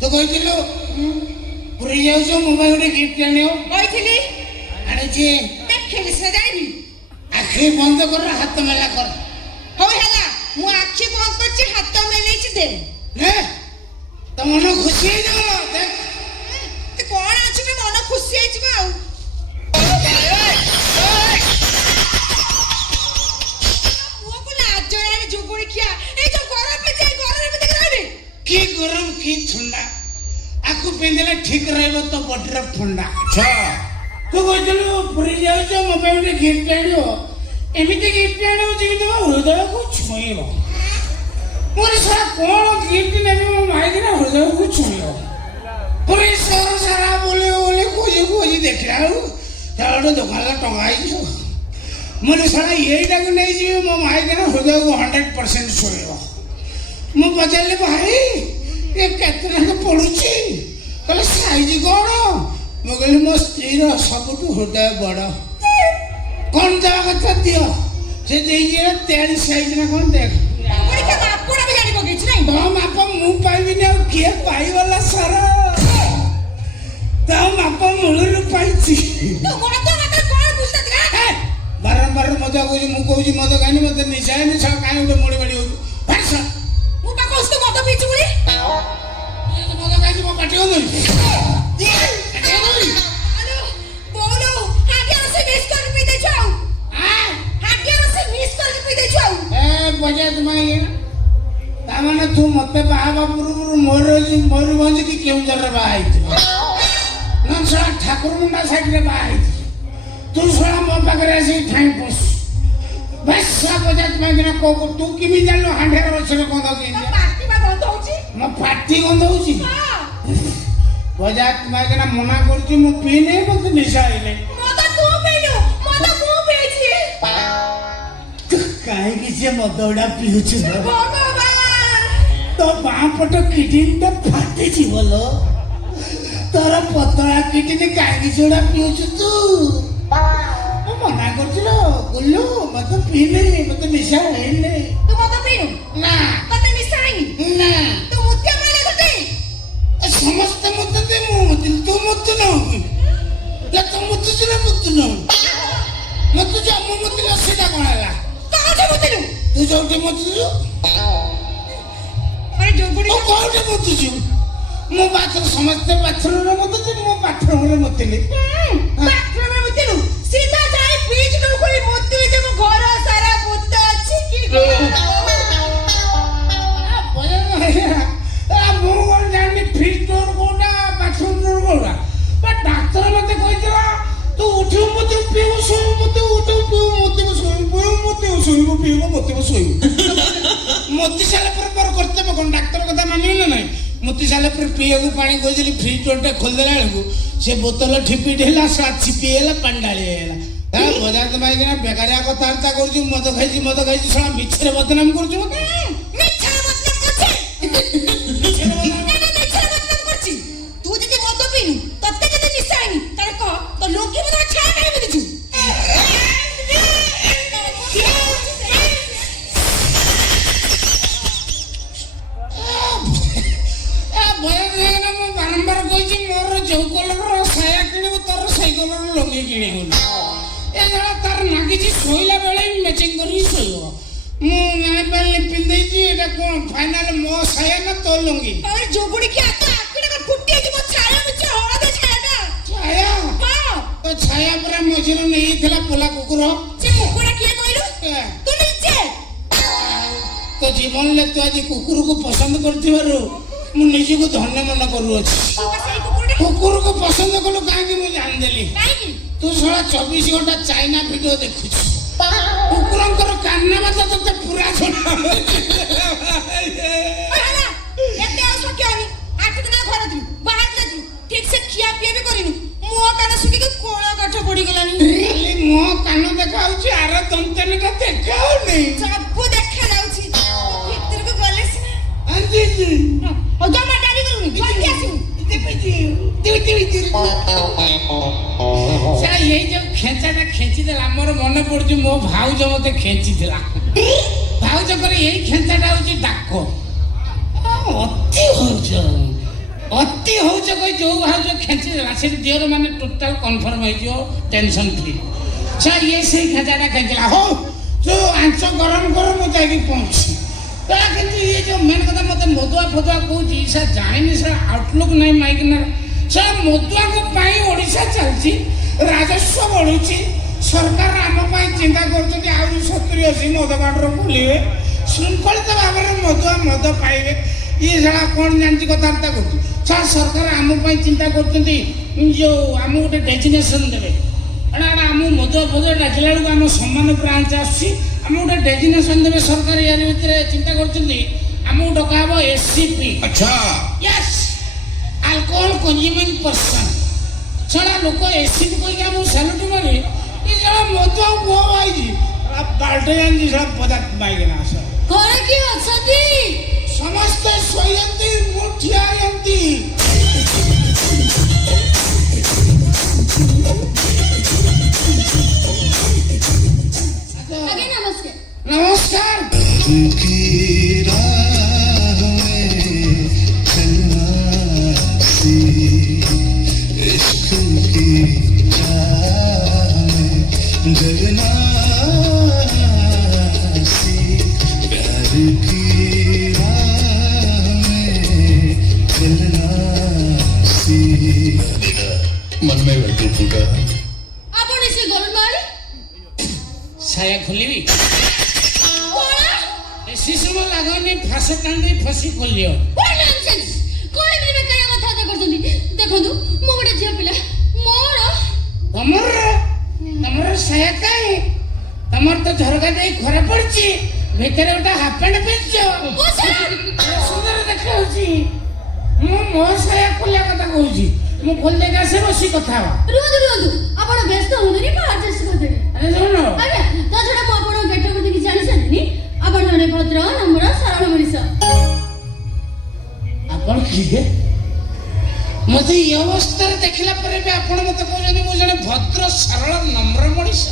तो कहथिलो पुरी जाउछो मुंबई गोटे गिफ्ट आनियो कहथिली आनी जे देखिली से जाइबी आखि बंद कर हाथ मेला कर हो हैला मु आखि बंद करछि हाथ मेलै छि दे ने त मन खुशी हे जाओ देख ते कोन अछि में मन खुशी हे छि बाऊ वो को लाज जोयानी जोगुड़ी किया ए जो गरम में जाई गरम में देख रहबे की गरम की ठंडा आकु पिंदले ठीक रहबो तो बडर ठंडा अच्छा तो कहथिलो पुरी जाउछो मुंबई गोटे गिफ्ट आनियो एमिति गिफ्ट आनियो जे तुम हृदय को छुईबो मोर सारा कोन गिफ्ट नेबी मो माई दिना हृदय को छुईबो पुरी शहर सारा बोले बोले खोजी देखला ताडो दुकान ला टंगाई छु मोर सारा एइटा को नै जी मो माई दिना हृदय को 100% छुईबो मु बजाले भाई ये केतना के पडुची कहले साइज कोन मु कहले मो स्त्री रो सबटु हृदय बड़ कोन जा कथा दियो से देइए 23 साइज ना कोन देख ओरी के मापुडा भी जानि बगै छि नै तो माप मु पाइबी ने के पाई वाला सारा तो माप मुलुरु पाइछि तो मत कोन बुझत गा बारंबार मजा कोजी मु कोजी मजा गानी मते निशा काई उडे मोडी बडी हो भाषा मु बा कोस तो मत पीछु बुली ये मजा गानी मो पाटी हो गई हेलो बोलो हागे से मिस कर पी दे जाओ हागे से मिस कर पी दे जाओ ए बजात माई ता माने तू मते बाबा पुरु मोर भंज की केउ जर बाई न सा ठाकुर मुंडा साइड रे बाई तू सोला मो पाखरे से ठाई पस बस सा बजात माई ना को तू की भी जानलो हांडेर बछरे कोन दो की पार्टी बा बंद होची म पार्टी कोन दउची हां बजात माई ना मना करची मु पी नै मते निशा आइले मत तू पीनु मत मु पीछि काहे की जे मदौडा पिउछु भगवान तो बापट किडनीटा फाटी जीवलो तोरा पतला किडनी काहे जोड़ा पिउछु तू ओ मना करछलो गुल्लू मते पीने मते निशा हैने तू मत पीनु ना तते निसाई ना तू मुत्ते माने गते समस्त मते दे मु तू मते ना ला तू मते जने मते ना मते जा मु मते ना सीधा कोणाला काजे मुत्तेनु तू जोटे मते जो अरे जोगुड़ी ओ कोठे मते जो मो बाथरूम समस्त बाथरूम रे मते मो बाथरूम रे मते ले बाथरूम में मुत्तेनु सीधा जाए बीच में कोई मुत्ते जे मो घर सारा मुत्ते अछि की मो कोन जानि फ्रिज डोर कोना बाथरूम डोर कोना बट डॉक्टर मते कहितला तू उठियो मते पियो सो मते उठो पियो मते सोइबो पियो मते सोइबो मते साले पर करते कोन डॉक्टर कथा मानियो ना नहीं मते साले पर पियो को पानी कोइली फ्रिज डोर खोल देला बेलको से बोतल ठिपी ढेला साथ छिपिएला पंडाली हेला ता बजात माई के ना बेकारिया कथा वार्ता करछु मद खाइछि साला मिछरे बदनाम करछु मिछरे बदनाम करछि तू जदी मत पीनु तते जदी निसाई तार को तो लोग के मत छा नहीं मिलछु ଶୋଇଲା ବେଳେ ମ୍ୟାଚିଂ କରିକି ଶୋଇବ। ମୁଁ ଜାଣିପାରିଲି ପିନ୍ଧେଇଛି ଏଇଟା କ'ଣ ଫାଇନାଲ ମୋ ସାୟା ନା ତୋ ଲୁଙ୍ଗି? ଆରେ ଯୋଗୁଡ଼ି କି ଆଖିଟା କ'ଣ ଫୁଟି ଯାଇଛି ମୋ ଛାୟା ମିଛ ହଳଦା ଛାୟାଟା। ଛାୟା? ହଁ। ତୋ ଛାୟା ପରା ମଝିରେ ନେଇଥିଲା ପୋଲା କୁକୁର। ସେ କୁକୁରଟା କିଏ କହିଲୁ? ତୁ ନିଜେ। ତୋ ଜୀବନରେ ତୁ ଆଜି କୁକୁରକୁ ପସନ୍ଦ କରିଥିବାରୁ ମୁଁ ନିଜକୁ ଧନ୍ୟ ମନେ କରୁଅଛି। କୁକୁରକୁ ପସନ୍ଦ କଲୁ କାହିଁକି ମୁଁ ଜାଣିଦେଲି। ତୁ ଶଳା 24 ଘଣ୍ଟା ଚାଇନା ଭିଡିଓ ଦେଖୁଛୁ। କୁକୁରଙ୍କର କାନ୍ନା ମାତା ତତେ ପୁରା ଛୋଟ। ଏତେ ଆଉ ସକିଆନି 8 ଦିନ ଘରେ ଥିଲୁ ବାହାର ଥିଲୁ ଠିକ ସେ ଖିଆ ପିଆ ବି କରିନୁ ମୋ କାନ ଶୁଖିକି କୋଳା କାଠ ପଡିଗଲାଣି। ଖାଲି ମୋ କାନ ଦେଖାଉଛି ଆର ଦନ୍ତନଟା ଦେଖାଉନି। ସବୁ ଦେଖା ଯାଉଛି ଭିତରକୁ ଗଲେ ସିନା। ଆଞ୍ଜିଜି ଓ ଜମା ଡାଲି କରୁନି ଜଲ୍ଦି ଆସିବୁ। ଏଇ ଯୋଉ ଖେଞ୍ଚାଟା ଖେଞ୍ଚିଦେଲା ମୋର ମନେ ପଡୁଛି ମୋ ଭାଉଜ ମତେ ଖେଞ୍ଚିଥିଲା। ଭାଉଜଙ୍କର ଏଇ ଖେଞ୍ଚାଟା ହଉଛି ଡାକ। ଅତି ହଉଛ କହି ଯୋଉ ଭାଉଜ ଖେଞ୍ଚିଦେଲା ସେଠି ଦିଅର ମାନେ ଟୋଟାଲ କନଫର୍ମ ହେଇଯିବ ଟେନସନ ଫ୍ରି। ଇଏ ସେଇ ଖେଞ୍ଚାଟା ଖେଞ୍ଚିଲା। ହଉ ତୁ ଆଞ୍ଚ ଗରମ କର ମୁଁ ଯାଇକି ପହଞ୍ଚି। କିନ୍ତୁ ଇଏ ଯୋଉ ମେନ୍ କଥା ମତେ ମଦୁଆ ଫଦୁଆ କହୁଛି ସେ ଜାଣିନି ସେ ଆଉଟଲୁକ୍ ନାହିଁ ମାଇକିନାର। ସେ ମଦୁଆଙ୍କ ପାଇଁ ଓଡ଼ିଶା ଚାଲିଛି ରାଜସ୍ୱ ବଢୁଛି ସରକାର ଆମ ପାଇଁ ଚିନ୍ତା କରୁଛନ୍ତି ଆହୁରି 70-80 ମଦ କାର୍ଡର ଖୋଲିବେ ଶୃଙ୍ଖଳିତ ଭାବରେ ମଦୁଆ ମଦ ପାଇବେ। ଇଏ ସେଟା କ'ଣ ଜାଣିଛି କଥାବାର୍ତ୍ତା କରୁଛି। ସରକାର ଆମ ପାଇଁ ଚିନ୍ତା କରୁଛନ୍ତି ଯୋଉ ଆମକୁ ଗୋଟେ ଡେଜିନେସନ୍ ଦେବେ। ଏଇଟା ଆମକୁ ମଦୁଆ ଫଦୁଆ ଡାକିଲା ବେଳକୁ ଆମ ସମାନ ବ୍ରାଞ୍ଚ ଆସୁଛି ଆମକୁ ଗୋଟେ ଡେଜିନେସନ୍ ଦେବେ ସରକାର। ୟାରି ଭିତରେ ଚିନ୍ତା କରୁଛନ୍ତି ଆମକୁ ଡକା ହେବ SCP। अच्छा ୟେସ୍ ଆଲକୋହଲ କନଜ୍ୟୁମିଂ ପର୍ସନ୍। ଛଡ଼ା ଲୋକ SCP କହିକି ଆମକୁ ସାଲୁଟ ମାରି ଏ ଜଣେ ମଦୁଆ ପୁଅ ଭାଇଛି ବାଲ୍ଟି ଜାଣିଛି ସେଟା ପଦାର୍ଥ ପାଇକିନା ଆସ। ଘରେ କିଏ ଅଛନ୍ତି? ସମସ୍ତେ ଶୋଇଛନ୍ତି ମୁଁ ଠିଆ ହେଇଛନ୍ତି। ଆଜ୍ଞା ନମସ୍କାର। ନମସ୍କାର। मन में बैठे फूटा ଆପଣ ସେ ଗୋଲମାଳି ସାୟା ଖୋଲିବି କଣ? ବେଶୀ ସମୟ ଲାଗନି ଫାସ ଟାଣି ଫସି ଖୋଲିବ। ନନସେନ୍ସ କଣ ଏମିତି ବେକାରିଆ କଥାବାର୍ତ୍ତା କରୁଛନ୍ତି? ଦେଖନ୍ତୁ ମୁଁ ଗୋଟେ ଝିଅ ପିଲା ମୋର ତମର ସାୟା କାହିଁ? ତମର ତ ଝରକା ଦେଇ ଖରା ପଡିଛି ଭିତରେ ଗୋଟେ ହାଫ ପ୍ୟାଣ୍ଟ ପିନ୍ଧିଛ ସୁନ୍ଦର ଦେଖାଯାଉଛି। ମୁଁ ମୋ ସାୟା ଖୋଲିବା କଥା କହୁଛି। ମୁଁ ଖୋଲି ଦେଇକି ଆସେ ବସି କଥା ହବା। ରୁହନ୍ତୁ ଆପଣ ବ୍ୟସ୍ତ ହୁଅନ୍ତୁନି ମୁଁ ଆଡଜଷ୍ଟ କରିଦେବି। ଆରେ ଶୁଣ ଆଜ୍ଞା ତା ଛଡ଼ା ମୁଁ ଆପଣଙ୍କ ଗେଟକୁ ଦେଖି ଜାଣିସାରିନି ଆପଣ ଜଣେ ଭଦ୍ର ନମ୍ର ସରଳ ମଣିଷ। ଆପଣ କିଏ? ମତେ ଏ ଅବସ୍ଥାରେ ଦେଖିଲା ପରେ ବି ଆପଣ ମତେ କହୁଛନ୍ତି ମୁଁ ଜଣେ ଭଦ୍ର ସରଳ ନମ୍ର ମଣିଷ।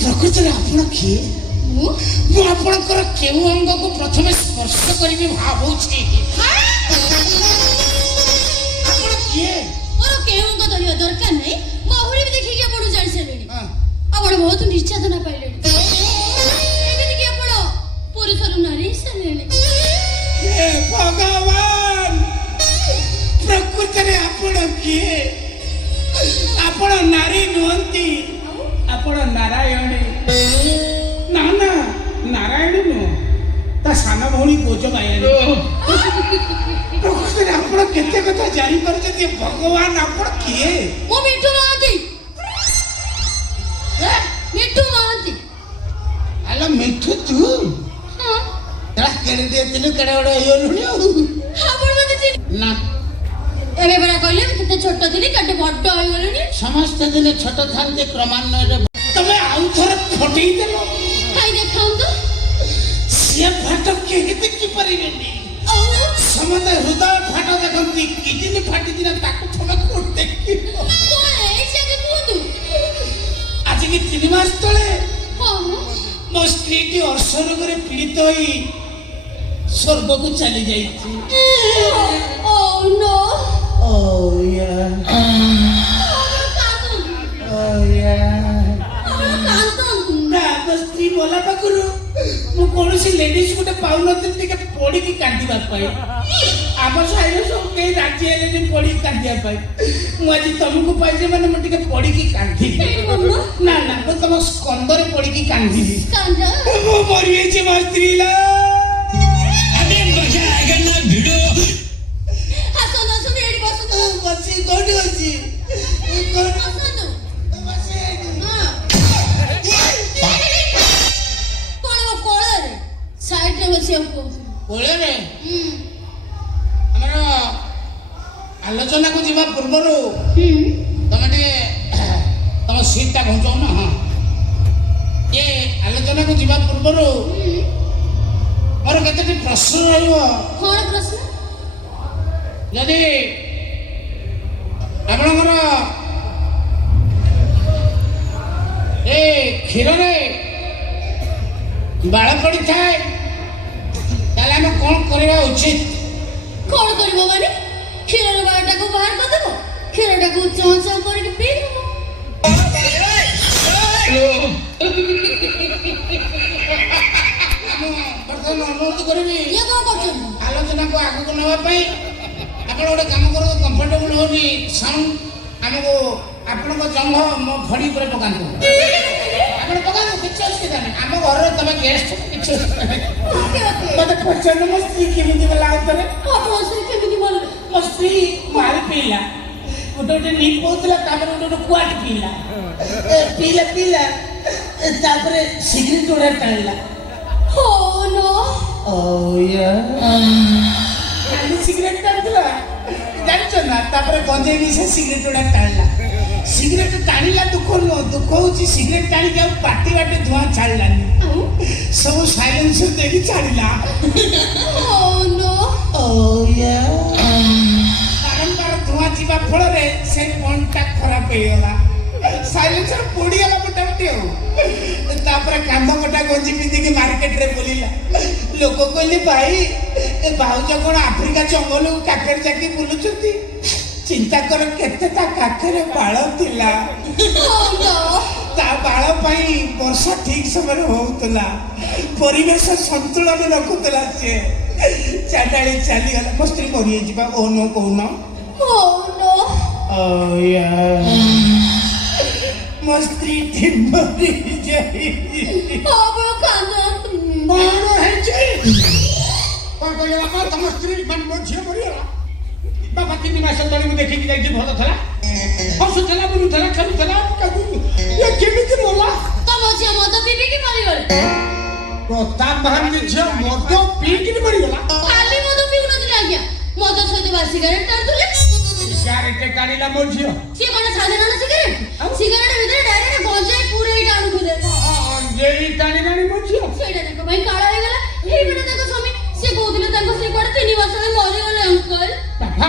ପ୍ରକୃତରେ ଆପଣ କିଏ? ମୁଁ ଆପଣଙ୍କର କେଉଁ ଅଙ୍ଗକୁ ପ୍ରଥମେ ସ୍ପର୍ଶ କରିବି ଭାବୁଛି। ଆପଣ କିଏ? ମୋର କେଉଁ ଅଙ୍ଗ ଧରିବା ଦରକାର ନାହିଁ ବହୁଳି ବି ଦେଖିକି ଆପଣ ଜାଣିସାରିଲେଣି। ଆପଣ ବହୁତ ନିର୍ଯାତନା ପାଇଲେଣି ଏମିତିକି ଆପଣ ପୁରୁଷରୁ ନାରୀ ହେଇସାରିଲେଣି। ହେ ଭଗବାନ ପ୍ରକୃତରେ ଆପଣ କିଏ? ଆପଣ ନାରୀ ନୁହନ୍ତି ଆପଣ ନାରାୟଣୀ। ନା ନାରାୟଣୀ ନୁହଁ ତା ସାନ ଭଉଣୀ ଗୋଜ ବାୟାଣୀ। ପ୍ରକୃତରେ ଆପଣ କେତେ କଥା ଜାଣିପାରୁଛନ୍ତି ଭଗବାନ ଆପଣ କିଏ? ମୁଁ ମିଠୁ ମହାନ୍ତି। ମିଠୁ ମହାନ୍ତି। ଆଲୋ ମିଠୁ ତୁ ହଁ କେଡ଼େ ଦେଇଥିଲୁ କେଡ଼େ ବଡ଼ ହେଇଗଲୁଣି ଆଉ। ଆପଣ ମତେ ଚିହ୍ନି ନା ଏବେ ପରା କହିଲେ ମୁଁ କେତେ ଛୋଟ ଥିଲି କେତେ ବଡ ହେଇଗଲିଣି। ସମସ୍ତେ ଦିନେ ଛୋଟ ଥାନ୍ତି କ୍ରମାନ୍ୱୟରେ ତମେ ଆଉ ଥରେ ଫଟେଇ ଦେଲ। ଖାଇ ଦେଖାନ୍ତୁ। ସିଏ ଫାଟ କେହି ଦେଖିପାରିବେନି। ସମସ୍ତେ ହୃଦୟ ଫାଟ ଦେଖନ୍ତି କିଡନୀ ଫାଟିଛି ନା ତାକୁ ତମେ କୋଉଠି ଦେଖିବ? କଣ ହେଇଛି ଆଗେ କୁହନ୍ତୁ। ଆଜିକି 3 ମାସ ତଳେ ହଁ ମୋ ସ୍ତ୍ରୀଟି ଅର୍ଶ ରୋଗରେ ପୀଡ଼ିତ ହୋଇ ସ୍ୱର୍ଗକୁ ଚାଲି ଯାଇଛି। ଓ ନୋ କାନ୍ଦନ୍ତୁ ସ୍ତ୍ରୀ ମଲା ପାଖରୁ ମୁଁ କୌଣସି ଲେଡିଜ ଗୋଟେ ପାଉନଥିଲି ଟିକେ ପଡ଼ିକି କାନ୍ଦିବା ପାଇଁ। ଆମ ସାହିରେ ସବୁ କେହି ରାଜି ହେଲେନି ପଡ଼ିକି କାନ୍ଦିବା ପାଇଁ। ମୁଁ ଆଜି ତମକୁ ପାଇଛି ମାନେ ମୁଁ ଟିକେ ପଡ଼ିକି କାନ୍ଦିବି। ନା ନା ମୁଁ ତମ ସ୍କନ୍ଦରେ ପଡ଼ିକି କାନ୍ଦିବି। ମୁଁ ମରିଯାଇଛି ମୋ ସ୍ତ୍ରୀ ଲା। ବସି କୋଉଠି ଅଛି? କୋଳରେ ଆମର ଆଲୋଚନାକୁ ଯିବା ପୂର୍ବରୁ ତମେ ଟିକେ ତମ ସିଟ୍ଟା ଘୁଞ୍ଚାଉ ନା। ହଁ ଏ ଆଲୋଚନାକୁ ଯିବା ପୂର୍ବରୁ ମୋର କେତୋଟି ପ୍ରଶ୍ନ ରହିବ। କଣ ପ୍ରଶ୍ନ? ଯଦି ଆପଣଙ୍କର ଏ କ୍ଷୀରରେ ବାଳ ପଡ଼ିଥାଏ ତାହେଲେ ଆମେ କ'ଣ କରିବା ଉଚିତ? କଣ କରିବ ମାନେ କ୍ଷୀରର ବାଳଟାକୁ ବାହାର କରିଦେବ, କ୍ଷୀରଟାକୁ ଚଞ୍ଚ କରିକି ପିଇଦେବ। ବର୍ତ୍ତମାନ ଅନୁରୋଧ କରିବି ଇଏ କଣ କରୁଛନ୍ତି? ଆଲୋଚନାକୁ ଆଗକୁ ନେବା ପାଇଁ ଆପଣ ଗୋଟେ କାମ କରନ୍ତୁ। କମ୍ଫର୍ଟେବୁଲ ହଉନି ସାଉଣ୍ଡ ଆମକୁ ଆପଣଙ୍କ ଜଙ୍ଘ ମୋ ଭଡ଼ି ଉପରେ ପକାନ୍ତୁ। ଆପଣ ପକାନ୍ତୁ, କିଛି ଅସୁବିଧା ନାହିଁ। ଆମ ଘରର ତମେ ଗେଷ୍ଟ, କିଛି ଅସୁବିଧା ନାହିଁ। ମତେ ପଚାରିଲ ମୋ ସ୍ତ୍ରୀ କେମିତି ଗଲା ଆଉଥରେ? କେମିତି ଭଲ? ମୋ ସ୍ତ୍ରୀ ମାଲ ପିଇଲା, ଗୋଟେ ଗୋଟେ ନିପ୍ ହଉଥିଲା, ତାପରେ ଗୋଟେ ଗୋଟେ କୁଆଟ ପିଇଲା ପିଇଲା ତାପରେ ସିଗାରେଟ ଗୋଟେ ଟାଣିଲା। ଖାଲି ସିଗାରେଟ ଟାଣୁଥିଲା ଜାଣିଛ ନା? ତାପରେ ଗଞ୍ଜେଇ ମିଶା ସିଗାରେଟ ଗୁଡା ଟାଣିଲା। ସିଗାରେଟ ଟାଣିଲା ଦୁଃଖ ନୁହଁ, ଦୁଃଖ ହଉଛି ସିଗାରେଟ ଟାଣିକି ଆଉ ପାଟି ବାଟେ ଧୂଆଁ ଛାଡ଼ିଲାନି, ସବୁ ସାଇଲେନ୍ସର ଦେଇକି ଛାଡ଼ିଲା। ବାରମ୍ବାର ଧୂଆଁ ଯିବା ଫଳରେ ସେ ପଏଣ୍ଟଟା ଖରାପ ହେଇଗଲା, ସାଇଲେନ୍ସର ପୋଡ଼ିଗଲା ମୋଟାମୋଟି। ଆଉ ତାପରେ କାନ୍ଧ କଟା ଗଞ୍ଜି ପିନ୍ଧିକି ମାର୍କେଟରେ ବୁଲିଲା। ଲୋକ କହିଲେ ଭାଇ ଏ ଭାଉଜ କ'ଣ ଆଫ୍ରିକା ଜଙ୍ଗଲକୁ କାକେରେ ଯାକି ବୁଲୁଛନ୍ତି? ଚିନ୍ତା କର କେତେ ତା କାଖରେ ବାଳ ଥିଲା। ତା ବାଳ ପାଇଁ ବର୍ଷା ଠିକ ସମୟରେ ହଉଥିଲା, ପରିବେଶ ସନ୍ତୁଳନ ରଖୁଥିଲା। ସିଏ ଚାଟାଳି ଚାଲିଗଲା। ମୋ ସ୍ତ୍ରୀ ମରିଯାଇଛି ବା। କହୁନ କହୁନ ମୋ ସ୍ତ୍ରୀ ତମ ସ୍ତ୍ରୀ ମୋ ଝିଅ ମରିଗଲା। ବାପା 3 ମାସ ତଳେ ମୁଁ ଦେଖିକି ଯାଇଛି, ଭଲ ଥିଲା, ହସୁଥିଲା, ବୁଲୁଥିଲା, ଖେଳୁଥିଲା। କେମିତି ମଲା? ତମ ଝିଅ ମଦ ପିଇକି ମରିଗଲେ? ପ୍ରତାପ ବାହାରଣୀ ଝିଅ ମଦ ପିଇକିରି ମରିଗଲା? ଖାଲି ମଦ ପିଉନଥିଲେ ଆଜ୍ଞା, ମଦ ସହିତ ବା ସିଗାରେଟ ଟାଣୁଥିଲେ। ସିଗାରେଟ କାଢିଲା ମୋ ଝିଅ? ସିଏ କ'ଣ ସାଧାରଣ ସିଗାରେଟ? ସିଗାରେଟ ଭିତରେ ଡାଇରେକ୍ଟ ଗଞ୍ଜେଇ ପୁରେଇ ଟାଣୁଥିଲେ। ଗଞ୍ଜେଇ ଟାଣିଲାଣି ମୋ ଝିଅ? ସେଇଟା ତାଙ୍କ ପାଇଁ କାଳ ହେଇଗଲା। ହେଇଗଲା ତାଙ୍କ ସ୍ୱାମୀ। ସେ କହୁଥିଲେ ତାଙ୍କ ସ୍ତ୍ରୀ କୁଆଡେ 3 ମାସ ହେଲେ ମରିଗଲେ ଅଙ୍କଲ। ବାପା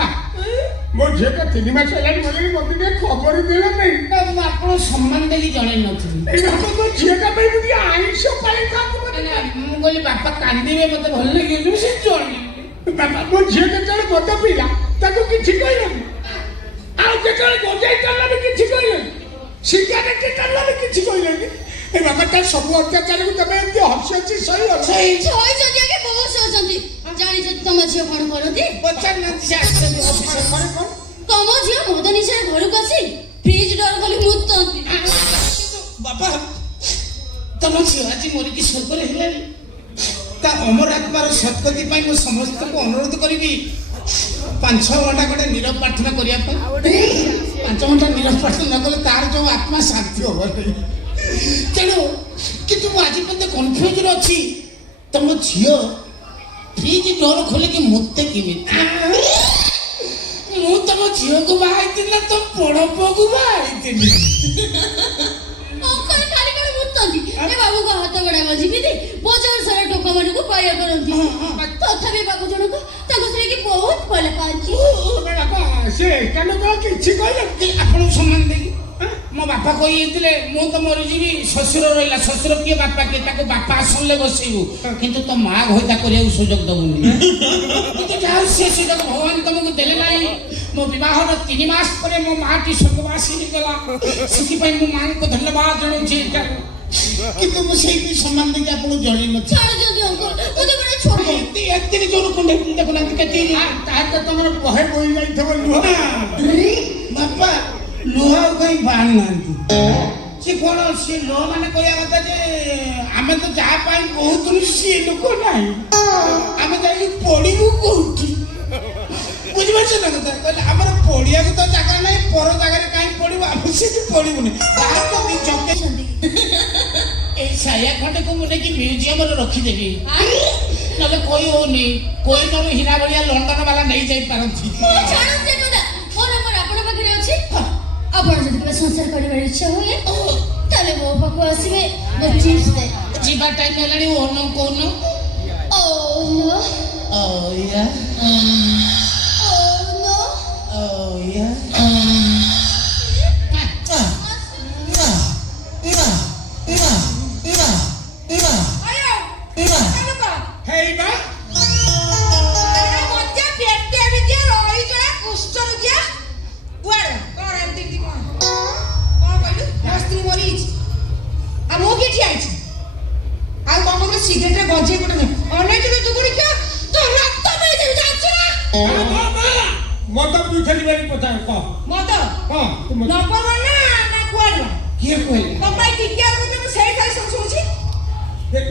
ମୋ ଝିଅଟା 3 ମାସ ହେଲାଣି ମରିଗଲି, ମତେ ଟିକେ ଖବର ଦେଲେ ନାହିଁ। ମୁଁ ଆପଣ ସମ୍ମାନ ଦେଇକି ଜଣେଇ ନଥିଲି। ମୋ ଝିଅଟା ପାଇଁ ମୁଁ ଟିକେ ଆଇଁଷ ପାଳିଥାନ୍ତି। ମୁଁ କହିଲି ବାପା କାନ୍ଦିବେ, ମତେ ଭଲ ଲାଗିବ, ସେ ଜଣେଇଲି। ବାପା ମୋ ଝିଅ ଯେତେବେଳେ ମଦ ପିଇଲା ତାକୁ କିଛି କହିଲନି, ଆଉ ଯେତେବେଳେ ଗଞ୍ଜେଇ ଟାଣିଲା ବି କିଛି କହିଲନି, ସିଗାରେଟ ଟାଣିଲା ବି କିଛି କହିଲନି। ଏ ବାପା ତାର ସବୁ ଅତ୍ୟାଚାରକୁ ତମେ ଏମିତି ହସି ହସି ସହିଛନ୍ତି ଆଜ୍ଞା, ବହୁତ ସହିଛନ୍ତି। ଜାଣିଛନ୍ତି ତମ ଝିଅ କ'ଣ କରନ୍ତି? ପଚାରିନାହାନ୍ତି ସେ ଆସିଛନ୍ତି ଅଫିସର ପରେ କ'ଣ? ତମ ଝିଅ ମଦ ନିଶାରେ ଘରକୁ ଆସି ଫ୍ରିଜ ଡୋର ଖୋଲି ମୁତନ୍ତି। ବାପା ତମ ଝିଅ ଆଜି ମରିକି ସ୍ୱର୍ଗରେ ହେଲାଣି। ତା ଅମର ଆତ୍ମାର ସଦ୍ଗତି ପାଇଁ ମୁଁ ସମସ୍ତଙ୍କୁ ଅନୁରୋଧ କରିବି 5-6 ଘଣ୍ଟା ଗୋଟେ ନୀରବ ପ୍ରାର୍ଥନା କରିବା ପାଇଁ। 5 ଘଣ୍ଟା ନୀରବ ପ୍ରାର୍ଥନା ନ କଲେ ତାର ଯେଉଁ ଆତ୍ମା ଶାନ୍ତି ହବ ନାହିଁ। ତେଣୁ କିନ୍ତୁ ମୁଁ ଆଜି ପର୍ଯ୍ୟନ୍ତ କନଫ୍ୟୁଜରେ ଅଛି, ତମ ଝିଅ ଫ୍ରିଜ ଡୋର ଖୋଲିକି ମୋତେ କେମିତି? ମୁଁ ତମ ଝିଅକୁ ବାହା ହେଇଥିଲି ନା ତମ ବଡ଼ ପୁଅକୁ ବାହା ହେଇଥିଲି? ଏ ବାବୁଙ୍କ ହାତ ଗଡା ଗଞ୍ଜି ପିନ୍ଧି ବଜାର ସାରା ଟୋକାମାନଙ୍କୁ ପାଇବା କରନ୍ତି। ତଥାପି ବାବୁ ଜଣକ ତାଙ୍କ ସ୍ତ୍ରୀକି ବହୁତ ଭଲ ପାଆନ୍ତି। ସେ କିଛି କହିଲେ ଆପଣଙ୍କୁ ସମ୍ମାନ ଦେଇକି ମୋ ବାପା କହିଯାଇଥିଲେ ମୁଁ ତ ମରିଯିବି, ଶ୍ୱଶୁର ରହିଲା। ଶ୍ୱଶୁର କିଏ ବାପା କିଏ? ତାକୁ ବାପା ଆସନରେ ବସେଇବୁ, କିନ୍ତୁ ତ ମା ଘଇତା କରିବାକୁ ସୁଯୋଗ ଦବୁନି। ଯାହା ସେ ସୁଯୋଗ ଭଗବାନ ତମକୁ ଦେଲେ ନାହିଁ। ମୋ ବିବାହର 3 ମାସ ପରେ ମୋ ମାଟି ସ୍ୱର୍ଗବାସୀ ହେଇଗଲା। ସେଥିପାଇଁ ମୁଁ ମାଙ୍କୁ ଧନ୍ୟବାଦ ଜଣାଉଛି। କିନ୍ତୁ ମୁଁ ସେଇଠି ସମ୍ମାନ ଦେଇକି ଆପଣଙ୍କୁ ଜଣେଇ ନଥିଲି ଛାଡୁଛନ୍ତି ଅଙ୍କଲ ମୋତେ ବଡ଼ ଛୋଟ ଏତିକି ଜୋର କୁଣ୍ଡେଇ ଦେଖୁନାହାନ୍ତି କେତେ ତାହେଲେ ତମର ବହେ ବୋହି ଯାଇଥିବ ଲୁହ। ବାପା ଲୁହ ଆଉ କାହିଁ ବାହାରୁନାହାନ୍ତି ସେ କଣ ସେ ଲୁହ ମାନେ କହିବା କଥା ଯେ ଆମେ ତ ଯାହା ପାଇଁ କହୁଥିଲୁ ସିଏ ଲୋକ ନାହିଁ ଆମେ ଯାଇକି ପଡିବୁ କୋଉଠି ବୁଝିପାରୁଛ ନା କଥା କହିଲେ ଆମର ପଡିବାକୁ ତ ଜାଗା ନାହିଁ ପର ଜାଗାରେ କାହିଁ ପଡିବୁ ଆମେ ସେଠି ପଡିବୁନି ତାହା ତ ଦି ଚକେ ଏଇ ସାୟା ଖଣ୍ଡେକୁ ମୁଁ ନେଇକି ମ୍ୟୁଜିୟମରେ ରଖିଦେବି ନହେଲେ କହି ହଉନି କୋହିନୂର ହୀରା ଭଳିଆ ଲଣ୍ଡନ ବାଲା ନେଇଯାଇ ପାରନ୍ତି ଛାଡନ୍ତୁ ସେ କଥା ମୋ ନମ୍ବର ଆପଣଙ୍କ ପାଖରେ ଅଛି ଆପଣ ଯଦି କେବେ ସଂସାର କରିବାର ଇଚ୍ଛା ହୁଏ ତାହେଲେ ମୋ ପାଖକୁ ଆସିବେ ମୋ ଚିପ୍ସ ଦେ ଯିବା ଟାଇମ୍ ହେଲାଣି ଓନ କହୁନ ଓ ନୋ ଓୟା ଓ ନୋ ଓୟା ହେଇବା সিগারেটের গজে কোটা নেই অনেক জন দুগুড়ি কে তো রক্ত বেয়ে যাবে যাচ্ছে না মদ দুইখানি বাড়ি কোথায় কহ মদ হ্যাঁ তুমি নম্বর ওয়ান না না কোয়াড କିଏ କହିଲେ তোমায় কি কি আর তুমি সেই কাজ শুনছি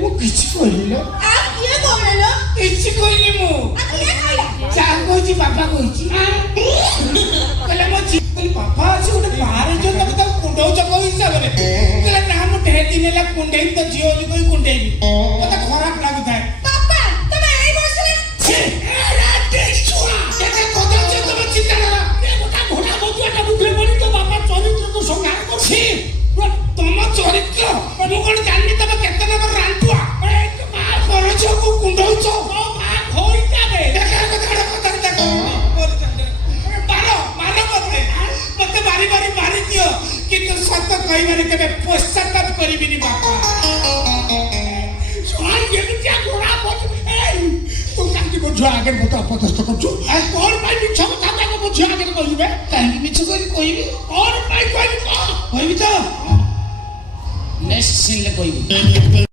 ମୁଁ କିଛି କହିଲି আ কি বললো କିଛି କହିନି ମୁଁ আ কি কইলা ଯାହା କହୁଛି ବାପା କହିଛି କହିଲେ ମୋ କହିଲି ବାପା ଅଛି ଗୋଟେ ବାହାରେ ଯୋଉ ତମେ ତାକୁ କୁଣ୍ଡଉଛ କୋଉ ହିସାବରେ କହିଲେ ନା ମୁଁ ଢେର ଦିନ ହେଲା କୁଣ୍ଡେଇବି ତ ଝିଅ ବୋଲି କହି କୁଣ୍ଡେଇବି ମତେ ଖରାପ ଲାଗୁଥାଏ বাবা তুমি এই বছরে ତମ ଚରିତ୍ର ମୁଁ କଣ ଜାଣିନି ତମେ କେତେ ନମ୍ବର ରାନ୍ଧୁଆ ପରଝିଅକୁ କୁଣ୍ଡଉଛ ମତେ ବାରି ବାରି ମାରି ଦିଅ କିନ୍ତୁ ସତ କହିବାରେ କେବେ ପଶ୍ଚାତାପ କରିବିନି ବାପା ତୁ କାହିଁକି ମୋ ଝିଅ ଆଗରେ ମତେ ଅପଦସ୍ତ କରୁଛୁ କଣ ପାଇଁ ମିଛ କଥା ତାକୁ ମୋ ଝିଅ ଆଗରେ କହିବେ କାହିଁକି ମିଛ କରି କହିବି କଣ ପାଇଁ କହିବି କହ କହିବି ତ ନେକ୍ସଟ ସିନ୍ରେ କହିବି